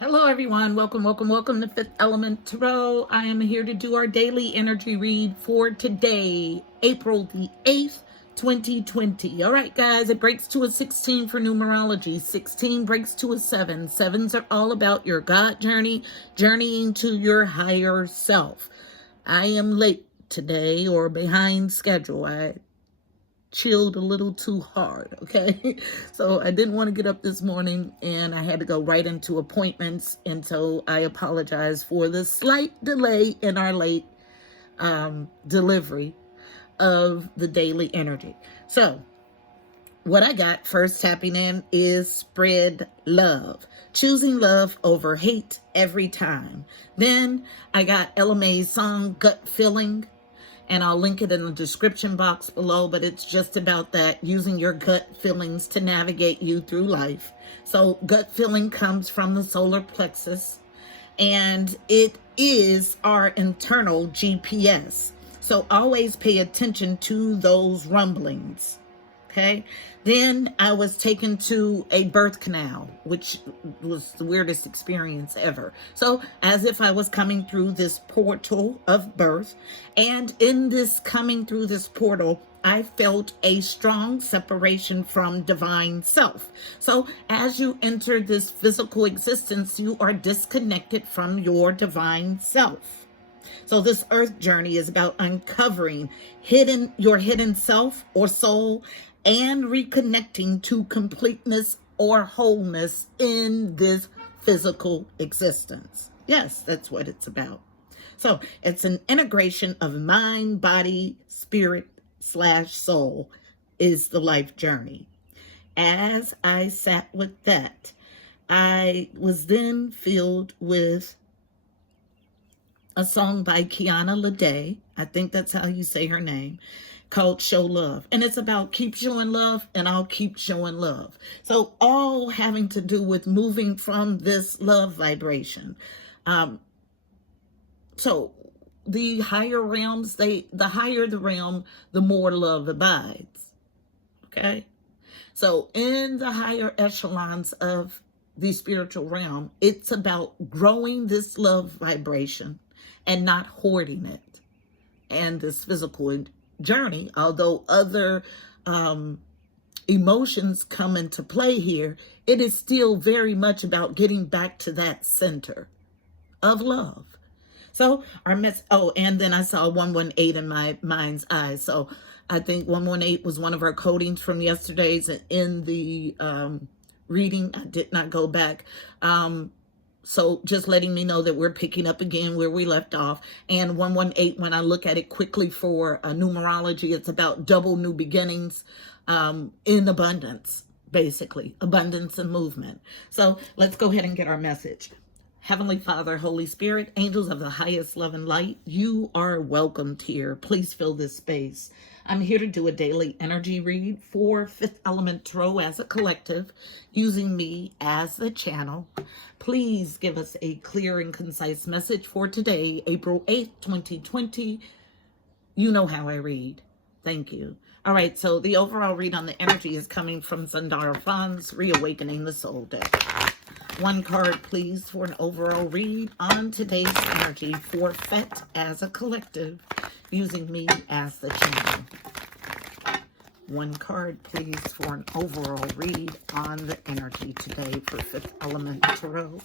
Hello, everyone. Welcome to Fifth Element Tarot. I am here to do our daily energy read for today, April the 8th, 2020. All right, guys, it breaks to a 16 for numerology. 16 breaks to a 7. Sevens are all about your God journey, journeying to your higher self. I am late today or behind schedule. I chilled a little too hard, okay? So I didn't want to get up this morning and I had to go right into appointments, and so I apologize for the slight delay in our late delivery of the daily energy. So what I got first tapping in is spread love. Choosing love over hate every time. Then I got Ella Mae's song, Gut Feeling, and I'll link it in the description box below, but it's just about that, using your gut feelings to navigate you through life. So gut feeling comes from the solar plexus, and it is our internal GPS. So always pay attention to those rumblings. Okay. Then I was taken to a birth canal, which was the weirdest experience ever. So as if I was coming through this portal of birth, and in this coming through this portal, I felt a strong separation from divine self. So as you enter this physical existence, you are disconnected from your divine self. So this earth journey is about uncovering your hidden self or soul, and reconnecting to completeness or wholeness in this physical existence. Yes, that's what it's about. So it's an integration of mind, body, spirit / soul is the life journey. As I sat with that, I was then filled with a song by Kiana Lede. I think that's how you say her name, called Show Love. And it's about keep showing love and I'll keep showing love. So all having to do with moving from this love vibration. So the higher realms, the higher the realm, the more love abides. Okay. So in the higher echelons of the spiritual realm, it's about growing this love vibration and not hoarding it. And this physical journey, although other emotions come into play here, it is still very much about getting back to that center of love. So and then I saw 118 in my mind's eye. So I think 118 was one of our codings from yesterday's in the reading. I did not go back. So just letting me know that we're picking up again where we left off. And 118, when I look at it quickly for numerology, it's about double new beginnings in abundance, basically. Abundance and movement. So let's go ahead and get our message. Heavenly Father, Holy Spirit, angels of the highest love and light, you are welcomed here. Please fill this space. I'm here to do a daily energy read for Fifth Element Tarot as a collective, using me as the channel. Please give us a clear and concise message for today, April 8th, 2020. You know how I read. Thank you. All right, so the overall read on the energy is coming from Zandara Fahn's Reawakening the Soul deck. One card, please, for an overall read on today's energy for FET as a collective, using me as the channel. One card, please, for an overall read on the energy today for Fifth Element Tarot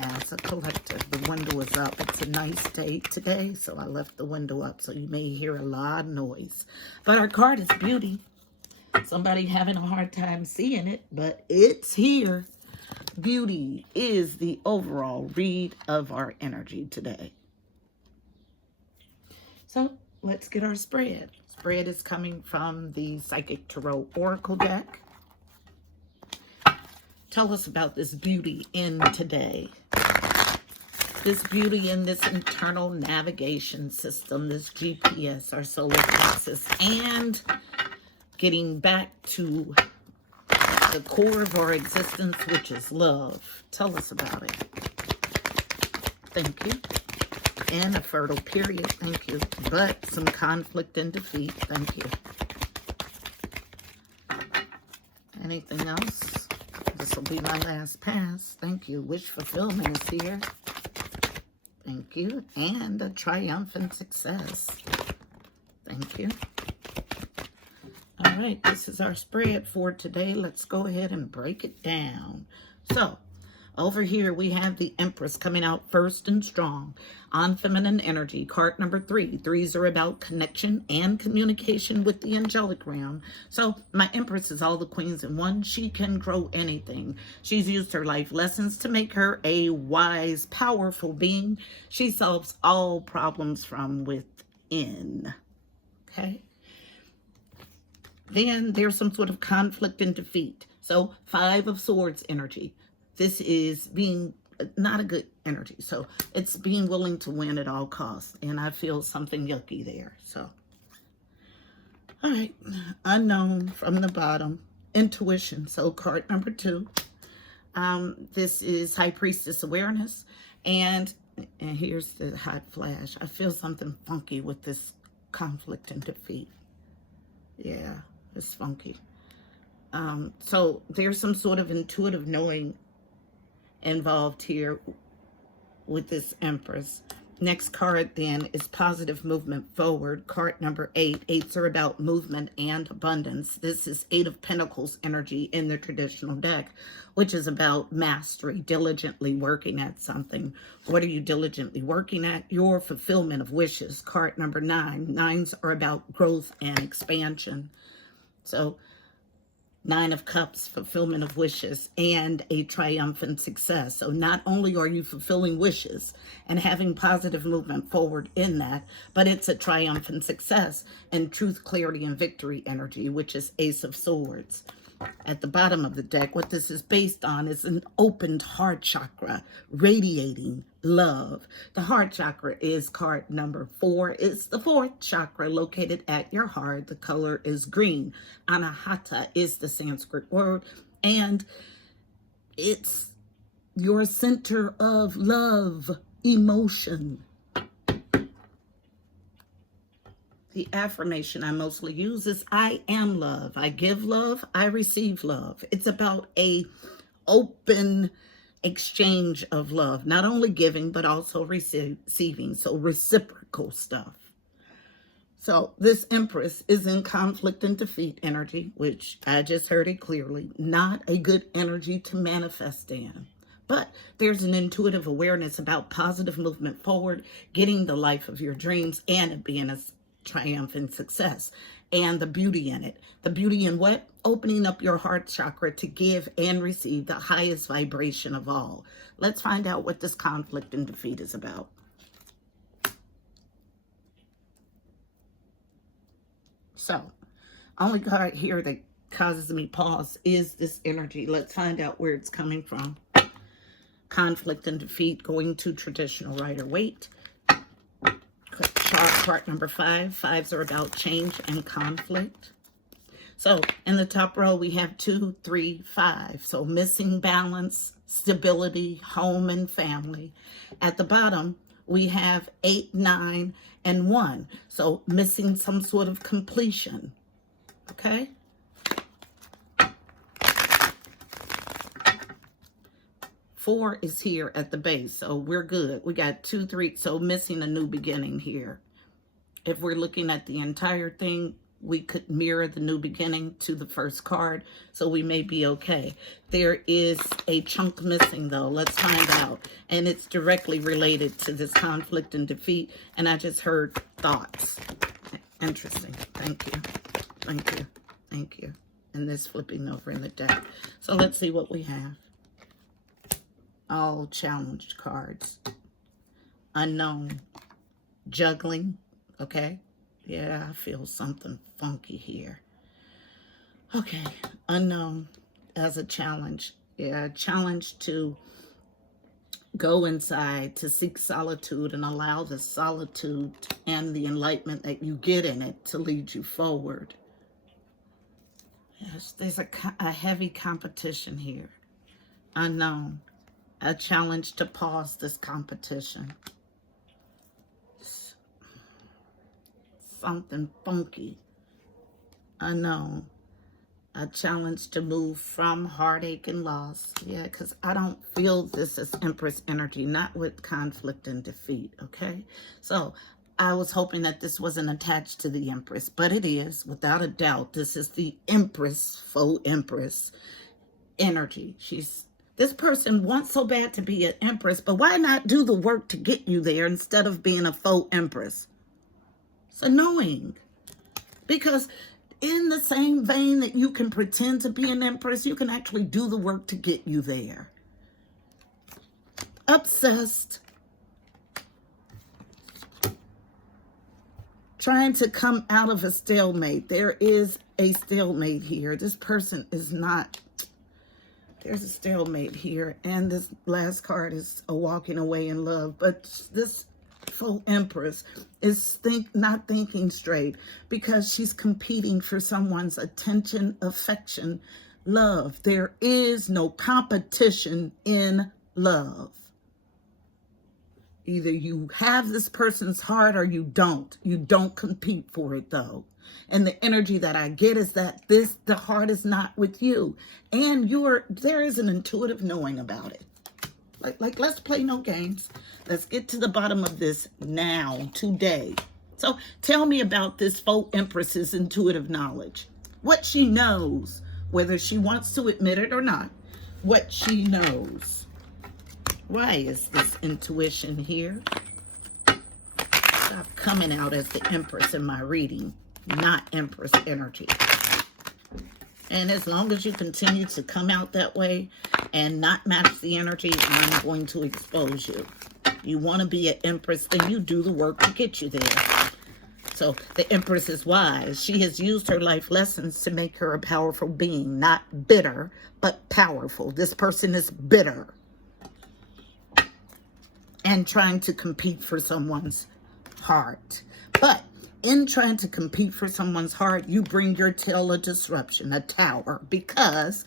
as a collective. The window is up. It's a nice day today, so I left the window up, so you may hear a lot of noise. But our card is beauty. Somebody having a hard time seeing it, but it's here. Beauty is the overall read of our energy today. So let's get our spread. Spread is coming from the Psychic Tarot Oracle deck. Tell us about this beauty in today. This beauty in this internal navigation system, this GPS, our solar plexus, and getting back to the core of our existence, which is love. Tell us about it. Thank you. And a fertile period. Thank you. But some conflict and defeat. Thank you. Anything else? This will be my last pass. Thank you. Wish fulfillment is here. Thank you. And a triumphant success. Thank you. All right, this is our spread for today. Let's go ahead and break it down. So, over here we have the Empress coming out first and strong on feminine energy. Card number 3. Threes are about connection and communication with the angelic realm. So my Empress is all the queens in one. She can grow anything. She's used her life lessons to make her a wise, powerful being. She solves all problems from within. Okay? Then there's some sort of conflict and defeat. So 5 of Swords energy. This is being not a good energy. So it's being willing to win at all costs. And I feel something yucky there. So, all right. Unknown from the bottom. Intuition. So card number 2. This is High Priestess awareness. And here's the hot flash. I feel something funky with this conflict and defeat. Yeah, it's funky. So there's some sort of intuitive knowing involved here with this Empress. Next card then is positive movement forward. Card number 8. 8s are about movement and abundance. This is 8 of Pentacles energy in the traditional deck, which is about mastery, diligently working at something. What are you diligently working at? Your fulfillment of wishes. Card number 9. 9s are about growth and expansion. So 9 of Cups, fulfillment of wishes, and a triumphant success. So not only are you fulfilling wishes and having positive movement forward in that, but it's a triumphant success and truth, clarity, and victory energy, which is Ace of Swords. At the bottom of the deck, what this is based on is an opened heart chakra, radiating love. The heart chakra is card number 4. It's the 4th chakra located at your heart. The color is green. Anahata is the Sanskrit word, and it's your center of love, emotion. The affirmation I mostly use is I am love. I give love. I receive love. It's about a open exchange of love, not only giving, but also receiving. So reciprocal stuff. So this Empress is in conflict and defeat energy, which I just heard it clearly. Not a good energy to manifest in. But there's an intuitive awareness about positive movement forward, getting the life of your dreams, and it being a triumphant success, and the beauty in it. The beauty in what? Opening up your heart chakra to give and receive the highest vibration of all. Let's find out what this conflict and defeat is about. So, only card here that causes me pause is this energy. Let's find out where it's coming from. Conflict and defeat, going to traditional Rider-Waite. Chart part number 5. 5s are about change and conflict. So in the top row, we have 2, 3, 5. So missing balance, stability, home, and family. At the bottom, we have 8, 9, and 1. So missing some sort of completion. Okay? Four is here at the base, so we're good. We got 2, 3, so missing a new beginning here. If we're looking at the entire thing, we could mirror the new beginning to the first card, so we may be okay. There is a chunk missing, though. Let's find out. And it's directly related to this conflict and defeat, and I just heard thoughts. Interesting. Thank you. Thank you. Thank you. And this flipping over in the deck. So let's see what we have. All challenged cards. Unknown. Juggling. Okay. Yeah, I feel something funky here. Okay. Unknown as a challenge. Yeah, challenge to go inside, to seek solitude and allow the solitude and the enlightenment that you get in it to lead you forward. Yes, there's a heavy competition here. Unknown. A challenge to pause this competition. Something funky. Unknown. A challenge to move from heartache and loss. Yeah, because I don't feel this as Empress energy, not with conflict and defeat, okay? So I was hoping that this wasn't attached to the Empress, but it is, without a doubt. This is the Empress, faux Empress energy. This person wants so bad to be an Empress, but why not do the work to get you there instead of being a faux Empress? It's annoying. Because in the same vein that you can pretend to be an Empress, you can actually do the work to get you there. Obsessed. Trying to come out of a stalemate. There is a stalemate here. This person is not... There's a stalemate here. And this last card is a walking away in love. But this full Empress is not thinking straight because she's competing for someone's attention, affection, love. There is no competition in love. Either you have this person's heart or you don't. You don't compete for it though. And the energy that I get is that the heart is not with you. And there is an intuitive knowing about it. Like, let's play no games. Let's get to the bottom of this now, today. So tell me about this faux Empress's intuitive knowledge. What she knows, whether she wants to admit it or not. What she knows. Why is this intuition here? Stop coming out as the Empress in my reading, not Empress energy. And as long as you continue to come out that way and not match the energy, I'm going to expose you. You want to be an Empress, then you do the work to get you there. So the Empress is wise. She has used her life lessons to make her a powerful being, not bitter, but powerful. This person is bitter and trying to compete for someone's heart. But in trying to compete for someone's heart, you bring your tail of disruption, a tower, because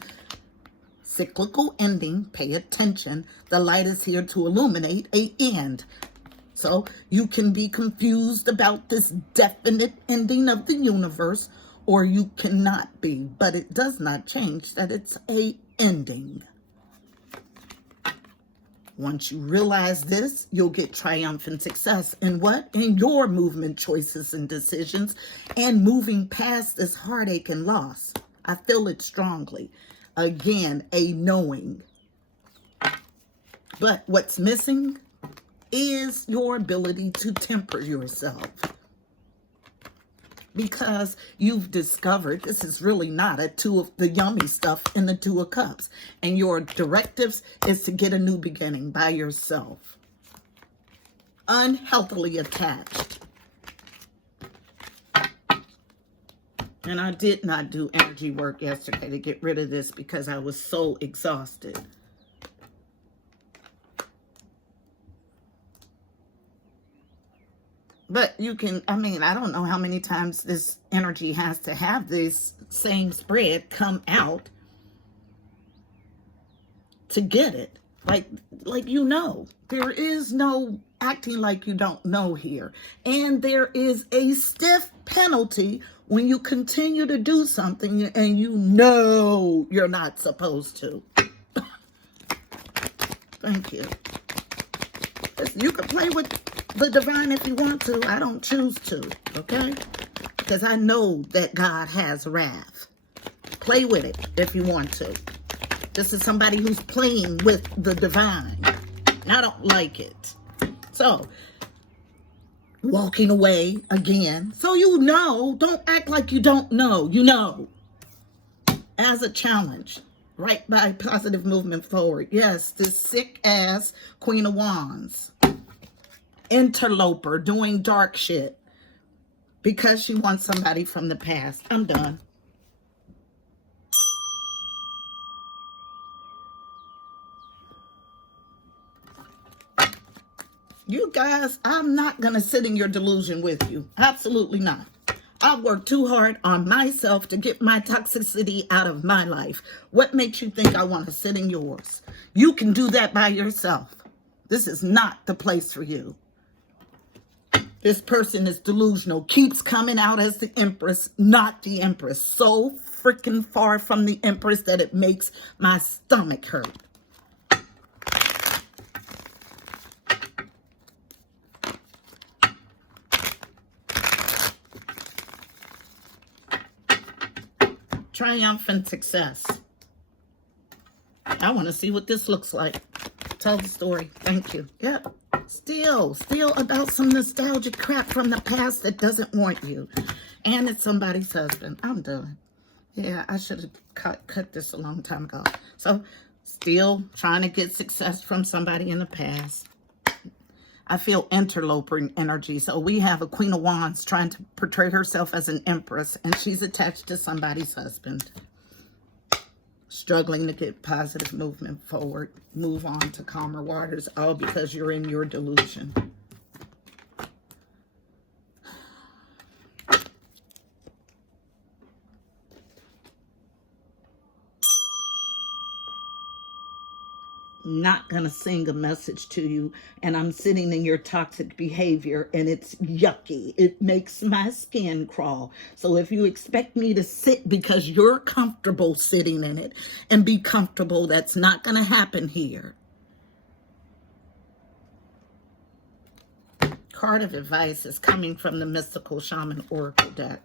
cyclical ending, pay attention, the light is here to illuminate a end. So you can be confused about this definite ending of the universe, or you cannot be, but it does not change that it's a ending. Once you realize this, you'll get triumphant success in what? In your movement, choices, and decisions, and moving past this heartache and loss. I feel it strongly. Again, a knowing. But what's missing is your ability to temper yourself. Because you've discovered this is really not a two of the yummy stuff in the Two of Cups. And your directives is to get a new beginning by yourself. Unhealthily attached. And I did not do energy work yesterday to get rid of this because I was so exhausted. But you can, I don't know how many times this energy has to have this same spread come out to get it. Like there is no acting like you don't know here. And there is a stiff penalty when you continue to do something and you know you're not supposed to. Thank you. You can play with the divine if you want to. I don't choose to, okay? Because I know that God has wrath. Play with it if you want to. This is somebody who's playing with the divine. I don't like it. So, walking away again. So you know, don't act like you don't know. You know. As a challenge. Right by positive movement forward. Yes, this sick-ass Queen of Wands. Interloper doing dark shit because she wants somebody from the past. I'm done. You guys, I'm not going to sit in your delusion with you. Absolutely not. I've worked too hard on myself to get my toxicity out of my life. What makes you think I want to sit in yours? You can do that by yourself. This is not the place for you. This person is delusional, keeps coming out as the Empress, not the Empress. So freaking far from the Empress that it makes my stomach hurt. Triumphant success. I want to see what this looks like. Tell the story. Thank you. Yep. Still about some nostalgic crap from the past that doesn't want you. And it's somebody's husband. I'm done. Yeah, I should have cut this a long time ago. So, still trying to get success from somebody in the past. I feel interloper energy. So we have a Queen of Wands trying to portray herself as an empress, and she's attached to somebody's husband. Struggling to get positive movement forward. Move on to calmer waters, all because you're in your delusion. Not gonna sing a message to you, and I'm sitting in your toxic behavior, and it's yucky. It makes my skin crawl. So if you expect me to sit because you're comfortable sitting in it and be comfortable, that's not gonna happen here. Card of advice is coming from the Mystical Shaman Oracle deck.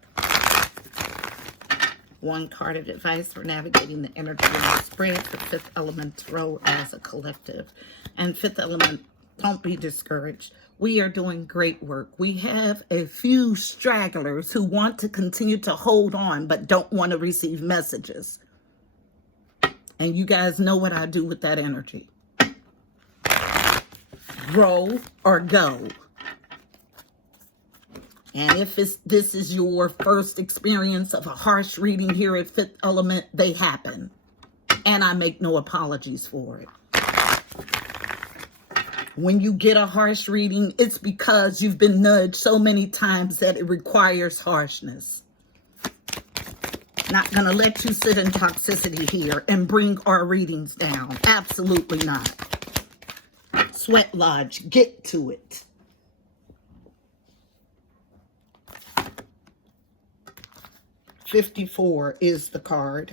One card of advice for navigating the energy in the spread for Fifth Element Tarot as a collective. And Fifth Element, don't be discouraged. We are doing great work. We have a few stragglers who want to continue to hold on but don't want to receive messages. And you guys know what I do with that energy. Grow or go. And if this is your first experience of a harsh reading here at Fifth Element, they happen. And I make no apologies for it. When you get a harsh reading, it's because you've been nudged so many times that it requires harshness. Not gonna let you sit in toxicity here and bring our readings down. Absolutely not. Sweat Lodge, get to it. $54 is the card.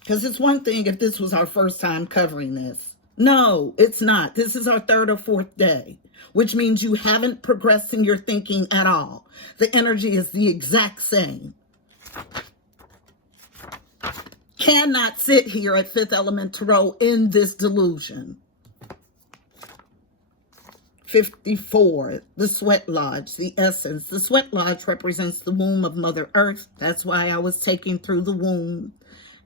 Because it's one thing if this was our first time covering this. No, it's not. This is our third or fourth day, which means you haven't progressed in your thinking at all. The energy is the exact same. Cannot sit here at Fifth Element Tarot in this delusion. 54, the Sweat Lodge, the essence. The Sweat Lodge represents the womb of Mother Earth. That's why I was taking through the womb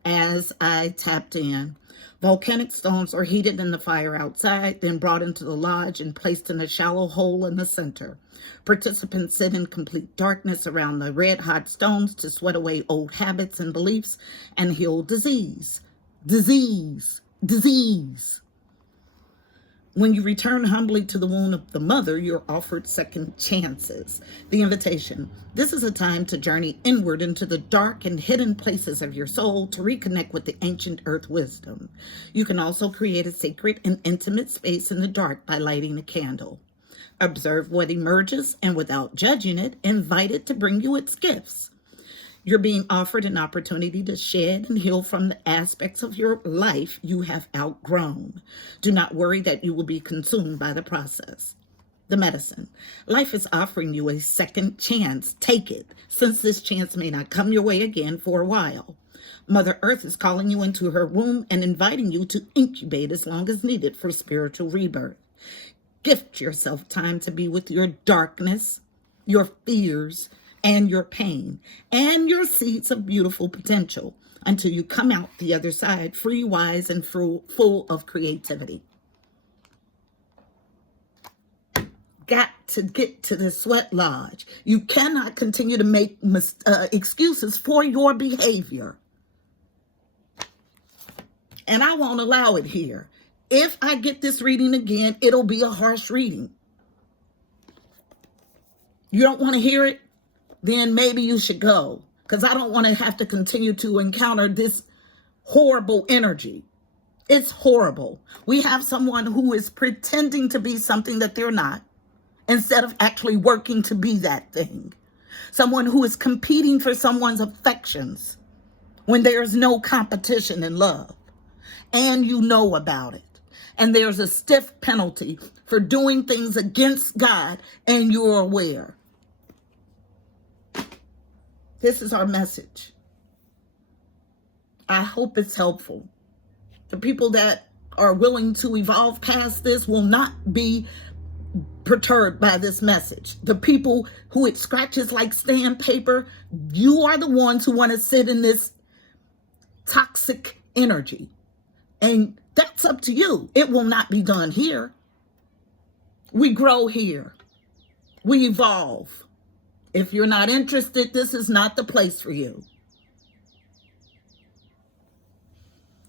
as I tapped in. Volcanic stones are heated in the fire outside, then brought into the lodge and placed in a shallow hole in the center. Participants sit in complete darkness around the red-hot stones to sweat away old habits and beliefs and heal disease. Disease. When you return humbly to the womb of the mother, you're offered second chances. The invitation. This is a time to journey inward into the dark and hidden places of your soul to reconnect with the ancient earth wisdom. You can also create a sacred and intimate space in the dark by lighting a candle. Observe what emerges and without judging it, invite it to bring you its gifts. You're being offered an opportunity to shed and heal from the aspects of your life you have outgrown. Do not worry that you will be consumed by the process. The medicine. Life is offering you a second chance. Take it, since this chance may not come your way again for a while. Mother Earth is calling you into her womb and inviting you to incubate as long as needed for spiritual rebirth. Gift yourself time to be with your darkness, your fears, and your pain, and your seeds of beautiful potential until you come out the other side free, wise, and full of creativity. Got to get to the Sweat Lodge. You cannot continue to make excuses for your behavior. And I won't allow it here. If I get this reading again, it'll be a harsh reading. You don't want to hear it? Then maybe you should go, because I don't want to have to continue to encounter this horrible energy. It's horrible. We have someone who is pretending to be something that they're not, instead of actually working to be that thing. someone who is competing for someone's affections when there's no competition in love, and you know about it. And there's a stiff penalty for doing things against God, and you're aware. This is our message. I hope it's helpful. The people that are willing to evolve past this will not be perturbed by this message. The people who it scratches like sandpaper, you are the ones who want to sit in this toxic energy. And that's up to you. It will not be done here. We grow here. We evolve. If you're not interested, this is not the place for you.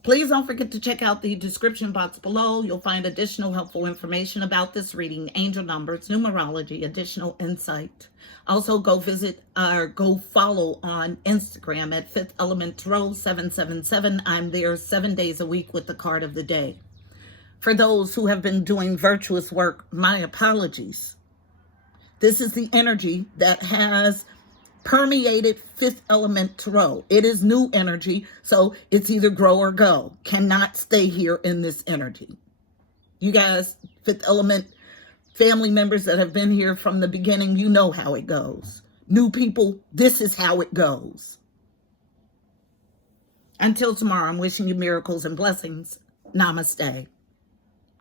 Please don't forget to check out the description box below. You'll find additional helpful information about this reading, angel numbers, numerology, additional insight. Also, go follow on Instagram at 5th Element Tarot 777. I'm there 7 days a week with the card of the day. For those who have been doing virtuous work, my apologies. This is the energy that has permeated 5th Element Tarot. It is new energy, so it's either grow or go. Cannot stay here in this energy. You guys, 5th Element family members that have been here from the beginning, you know how it goes. New people, this is how it goes. Until tomorrow, I'm wishing you miracles and blessings. Namaste.